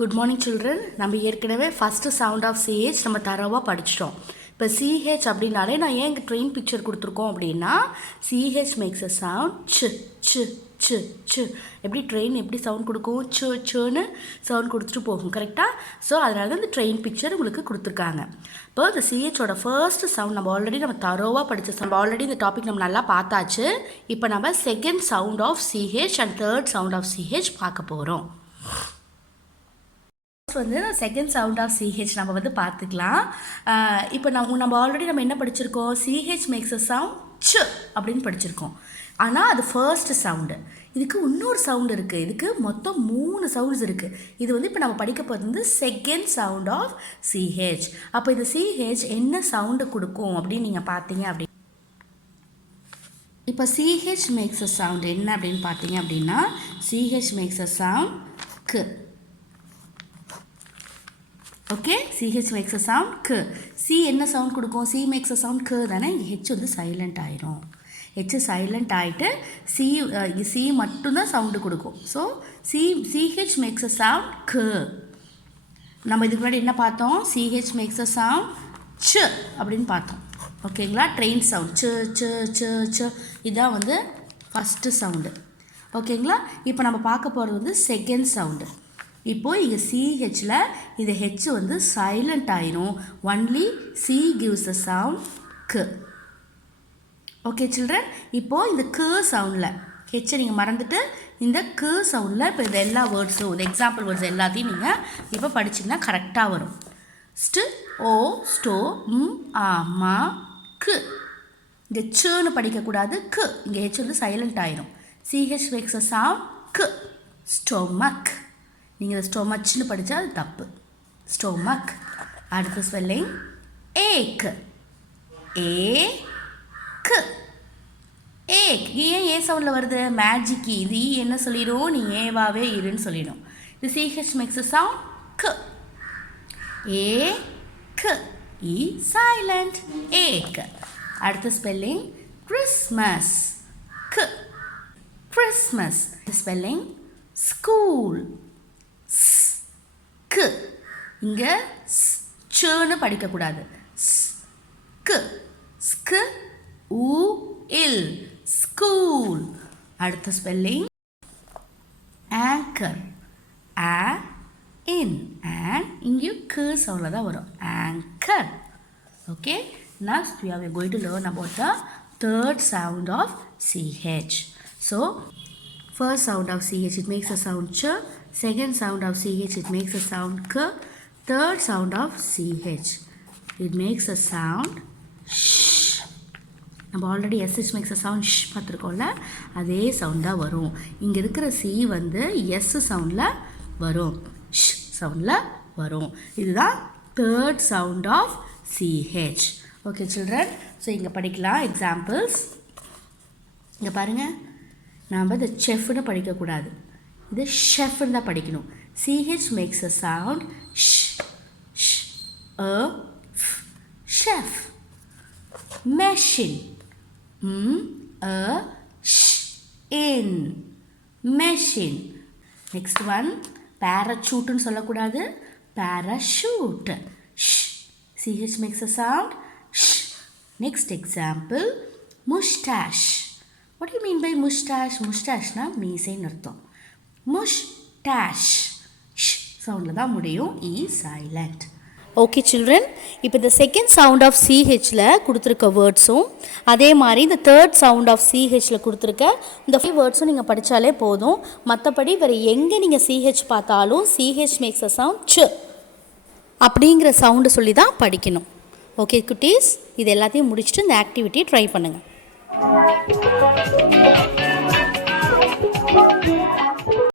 Good morning children. நம்ம ஏற்கனவே first sound of CH நம்ம தரவாக படிச்சிட்டோம். இப்போ சிஹெச் அப்படின்னாலே நான் ஏன் இங்கே ட்ரெயின் பிக்சர் கொடுத்துருக்கோம் அப்படின்னா சிஹெச் மேக்ஸ் அ சவுண்ட் ச்சு ச்சு ச்சு ச்சு. எப்படி ட்ரெயின் எப்படி சவுண்ட் கொடுக்கும், ச்சு ச்சுன்னு சவுண்ட் கொடுத்துட்டு போகும், கரெக்டாக? ஸோ அதனால தான் இந்த ட்ரெயின் பிக்சர் உங்களுக்கு கொடுத்துருக்காங்க. இப்போ இந்த சிஹெச்சோட ஃபர்ஸ்ட் சவுண்ட் நம்ம தரோவாக படித்த நம்ம ஆல்ரெடி இந்த டாபிக் நம்ம நல்லா பார்த்தாச்சு. இப்போ நம்ம second sound of C H and third sound of C H பார்க்க போகிறோம். செகண்ட் சவுண்ட் ஆஃப் சிஹெச் நம்ம பார்த்துக்கலாம். இப்போ நம்ம ஆல்ரெடி என்ன படிச்சிருக்கோம், சிஹெச் மேக்ஸ் அ சவுண்ட் ச் அப்படின்னு படிச்சிருக்கோம். ஆனால் அது ஃபர்ஸ்ட் சவுண்டு. இதுக்கு இன்னொரு சவுண்டு இருக்குது. இதுக்கு மொத்தம் 3 சவுண்ட்ஸ் இருக்குது. இது இப்போ நம்ம படிக்க போகிறது செகண்ட் சவுண்ட் ஆஃப் சிஹெச். அப்போ இது சிஹெச் என்ன சவுண்டு கொடுக்கும் அப்படின்னு நீங்கள் பார்த்தீங்க அப்படி இப்போ சிஹெச் மேக்ஸ் அ சவுண்ட் என்ன அப்படின்னு பார்த்தீங்க அப்படின்னா சிஹெச் மேக்ஸ் அ சவுண்ட் க். Okay, CH makes a sound க். சி என்ன சவுண்ட் கொடுக்கும், சி மேக்ஸ் அ சவுண்ட் க் தானே. ஹெச் சைலண்ட் ஆயிரும். ஹெச் சைலண்ட் ஆகிட்டு சி மட்டும்தான் சவுண்டு கொடுக்கும். So CH makes a sound க். நம்ம இதுக்கு முன்னாடி என்ன பார்த்தோம், சிஹெச் மேக்ஸ் அ சவுண்ட் ச் அப்படின்னு பார்த்தோம். ஓகேங்களா, ட்ரெயின் சவுண்ட் ச் ச் ச் ச். இதுதான் ஃபஸ்ட்டு சவுண்டு. ஓகேங்களா, இப்போ நம்ம பார்க்க போகிறது செகண்ட் சவுண்டு. இப்போது இங்கே சிஹெச்சில் இந்த ஹெச் சைலண்ட் ஆயிரும். Only see gives a sound க். ஓகே சில்ட்ரன், இப்போது இந்த க் சவுண்டில் ஹெச்சை நீங்கள் மறந்துட்டு இந்த க் சவுண்டில் இப்போ இந்த எல்லா வேர்ட்ஸும் இந்த எக்ஸாம்பிள் வேர்ட்ஸ் எல்லாத்தையும் நீங்கள் இப்போ படிச்சிங்கன்னா கரெக்டாக வரும். ஸ்ட் ஓ ஸ்டோ ம் ஆ மா க். இங்கே ச்சுன்னு படிக்கக்கூடாது, க். இங்கே ஹெச் சைலண்ட் ஆயிரும். சிஹெச் மேக்ஸ் அ சவுண்ட் க். ஸ்டொமக். நீங்கள் இதை ஸ்டொமச்னு படித்தா அது தப்பு. ஸ்டொமக். அடுத்த ஸ்பெல்லிங் ஏக். ஏக். ஏக். ஏன் ஏ சவுண்டில் வருது, மேஜிக்கு. இது என்ன சொல்லிடும், நீ ஏவாவே இருன்னு சொல்லிடும். இது சிஹெச் மேக்ஸ் அ சவுண்ட் க். ஏக். E silent. ஏக். அடுத்த ஸ்பெல்லிங் கிறிஸ்மஸ். க். கிறிஸ்மஸ். Spelling school. க். இங்கே ச்சுன்னு படிக்கக்கூடாது. ஸ்க். ஸ்க் ஊ இல் ஸ்கூல். அடுத்த ஸ்பெல்லிங் ஆங்கர். ஆ இன். ஆன் இங்கேயும் க் சவுண்டில் தான் வரும். Anchor. Okay, next we are going to learn about the third sound of CH. So first sound of CH, it makes a sound ch. Second sound of CH, it makes a sound k. Third sound of CH, it makes a sound sh. நம்ம already SH makes a sound sh பார்த்துருக்கோம்ல, அதே சவுண்டாக வரும். இங்கே இருக்கிற C S சவுண்டில் வரும், ஷ் சவுண்டில் வரும். இதுதான் third sound of CH. Okay children, so இங்கே படிக்கலாம் எக்ஸாம்பிள்ஸ். இங்கே பாருங்கள், நாம் இந்த செஃப்னு படிக்கக்கூடாது, இது ஷெஃப்னு தான் படிக்கணும். C H makes a sound sh sh a chef. Machine a sh in machine. Next one பேராசூட்டுன்னு சொல்லக்கூடாது, parachute. Sh. C H makes a sound sh. Next example mustache. What do you mean by mustache? முஸ்டாஷ்னா மீசைன்னு அர்த்தம். Mustache ஷ் சவுண்டில் தான் முடியும். இ silent. Okay children, இப்போ இந்த second sound of சிஹெச்சில் கொடுத்துருக்க வேர்ட்ஸும் அதே மாதிரி இந்த தேர்ட் சவுண்ட் ஆஃப் சிஹெச்சில் கொடுத்துருக்க இந்த வேர்ட்ஸும் நீங்கள் படித்தாலே போதும். மற்றபடி வேறு எங்கே நீங்கள் சிஹெச் பார்த்தாலும் சிஹெச் மேக்ஸ் அ சவுண்ட் ச் அப்படிங்கிற சவுண்டு சொல்லி தான் படிக்கணும். ஓகே குட்டீஸ், இது எல்லாத்தையும் முடிச்சுட்டு இந்த ஆக்டிவிட்டியை ட்ரை பண்ணுங்கள்.